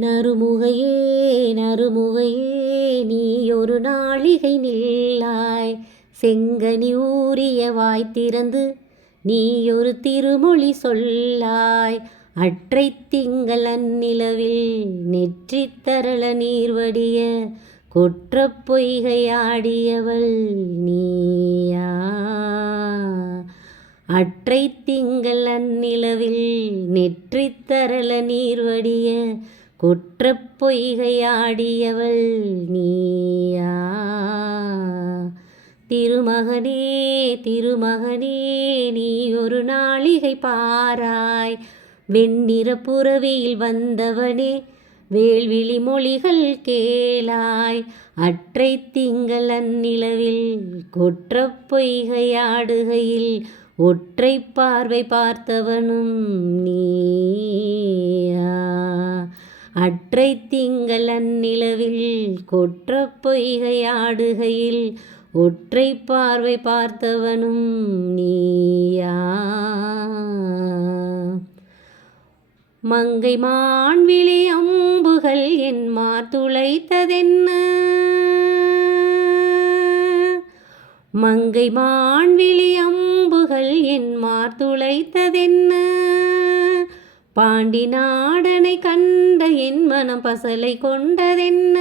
நறுமுகையே நறுமுகையே நீ ஒரு நாளிகை நில்லாய். செங்கனி ஊறிய வாய் திறந்து நீ ஒரு திருமொழி சொல்லாய். அற்றை திங்கள் அந்நிலவில் நெற்றி தரள நீர்வடிய குற்றப் பொய்கையாடியவள் நீயா. அற்றை திங்கள் அந்நிலவில் நெற்றி தரள நீர்வடிய குற்றப் பொய்கையாடியவள் நீயா. திருமகனே திருமகனே நீ ஒரு நாளிகை பாராய். வெண்ணிற புறவியில் வந்தவனே வேள்விழி மொழிகள் கேளாய். அற்றை திங்கள் அந்நிலவில் குற்றப் பொய்கையாடுகையில் ஒற்றை பார்வை பார்த்தவனும் நீயா. அற்றை திங்கள் அந்நிலவில் கொற்றப் பொய்கையாடுகையில் ஒற்றை பார்வை பார்த்தவனும் நீயா. மங்கை மான்விழி அம்புகள் என் மாத்துளைத்ததென்ன மங்கை மான்விழி அம்புகள் என் மாத்துளைத்ததென்ன பாண்டி நாடனை கண்ட என் மனம் பசலை கொண்டதென்ன?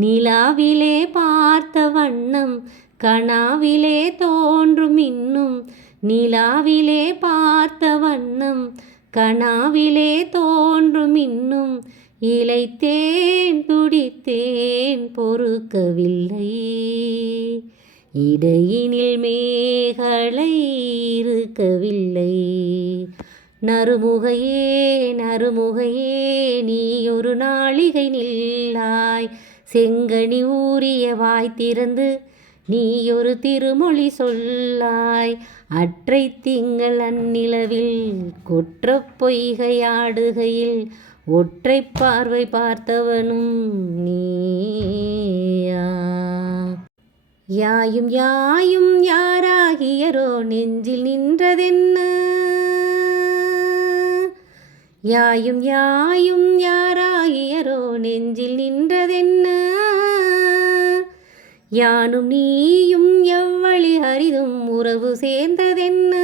நிலாவிலே பார்த்த வண்ணம் கனாவிலே தோன்றும் இன்னும். நிலாவிலே பார்த்த வண்ணம் கனாவிலே தோன்றும் இன்னும். இழைத்தேன் துடித்தேன் பொறுக்கவில்லை. இடையினில் மேகலை இருக்கவில்லை. நறுமுகையே நறுமுகையே நீ ஒரு நாளிகை நில்லாய். செங்கனி ஊறிய வாய் திறந்து நீ ஒரு திருமொழி சொல்லாய். அற்றை திங்கள் அந்நிலவில் கொற்ற பொய்கையாடுகையில் ஒற்றை பார்வை பார்த்தவனும் நீயா. யாயும் யாயும் யாராகியரோ நெஞ்சில் நின்றதென்ன? யாயும் யாயும் யாராகியரோ நெஞ்சில் நின்றதென்ன? யானும் நீயும் எவ்வளி அரிதும் உறவு சேர்ந்ததென்ன?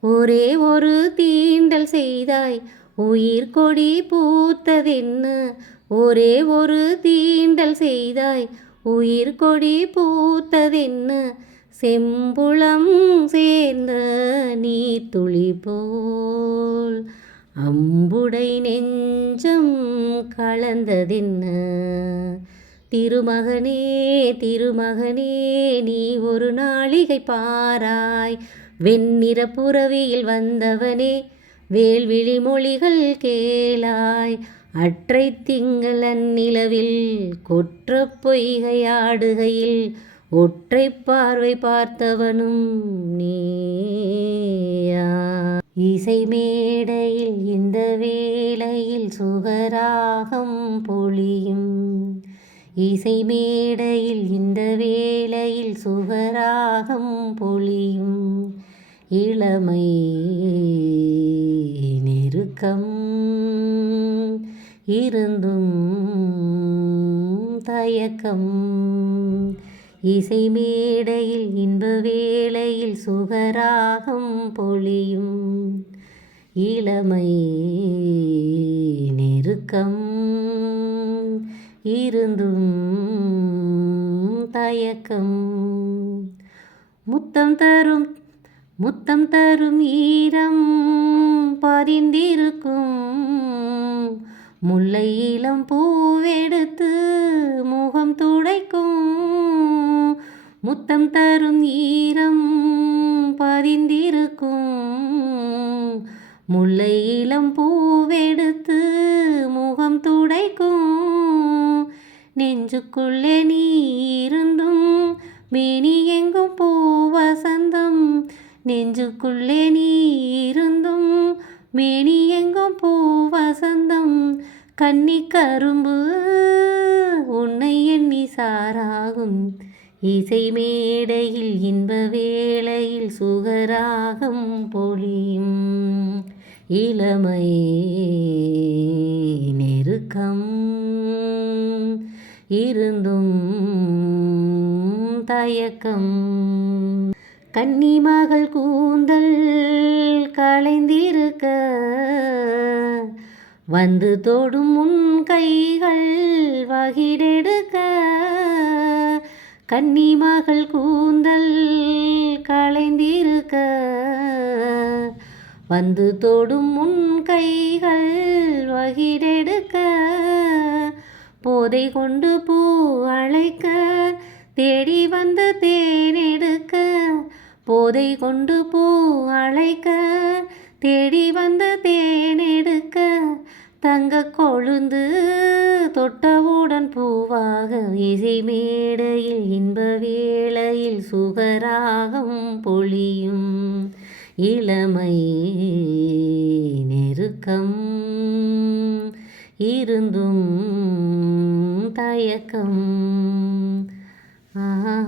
ஒரே ஒரு தீண்டல் செய்தாய் உயிர் கொடி பூத்ததென்ன? ஒரே ஒரு தீண்டல் செய்தாய் உயிர் கொடி பூத்ததென்ன? செம்புளம் சேர்ந்த நீர் துளி போல் அம்புடை நெஞ்சம் கலந்ததென்ன? திருமகனே திருமகனே நீ ஒரு நாளிகை பாராய். வெண்ணிற புறவியில் வந்தவனே வேல்விழி மொழிகள் கேளாய். அற்றை திங்கள் அந்நிலவில் கொற்ற பொய்கையாடுகையில் ஒற்றை பார்வை பார்த்தவனும் நீ. இசை மேடையில் இந்த வேளையில் சுகராகம் பொழியும். இசை மேடையில் இந்த வேளையில் சுகராகம் பொழியும். இளமை நெருக்கம் இருந்தும் தயக்கம் இசை மேடையில் இன்ப வேளையில் சுகராகம் பொழியும் இளமை நெருக்கம் இருந்தும் தயக்கம். முத்தம் தரும் முத்தம் தரும் ஈரம் பதிந்திருக்கும் முல்லை இளம் பூவெடுத்து முகம் துடைக்கும் முத்தம் தரும் ஈரம் பதிந்திருக்கும். முல்லை இளம் பூவெடுத்து முகம் துடைக்கும் நெஞ்சுக்குள்ளே நீ இருந்தும் மேனி எங்கும் பூ வசந்தம் நெஞ்சுக்குள்ளே நீ இருந்தும் மேனி எங்கும் பூ வசந்தம் கன்னி கரும்பு உன்னை எண்ணி சாராகும். இசை மேடையில் இன்ப வேளையில் சுகராகம் பொழியும். இளமை நெருக்கம் இருந்தும் தயக்கம். கன்னிமகள் கூந்தல் களைந்திருக்க வந்து தொடும் உன் கைகள் வகிடெடுக்க. கன்னி மகள் கூந்தல் களைந்திருக்க. வந்து தொடும் உன் கைகள் வகிடெடுக்க. போதை கொண்டு பூ அழைக்க தேடி வந்து தேனெடுக்க போதை கொண்டு பூ அழைக்க தேடி வந்த தேனெடுக்க தங்க கொழுந்து தொட்டவுடன் பூவாக இசை மேடையில் இன்ப வேளையில் சுகராகம் பொழியும் இளமை நெருக்கம். இருந்தும் தயக்கம். ஆஹா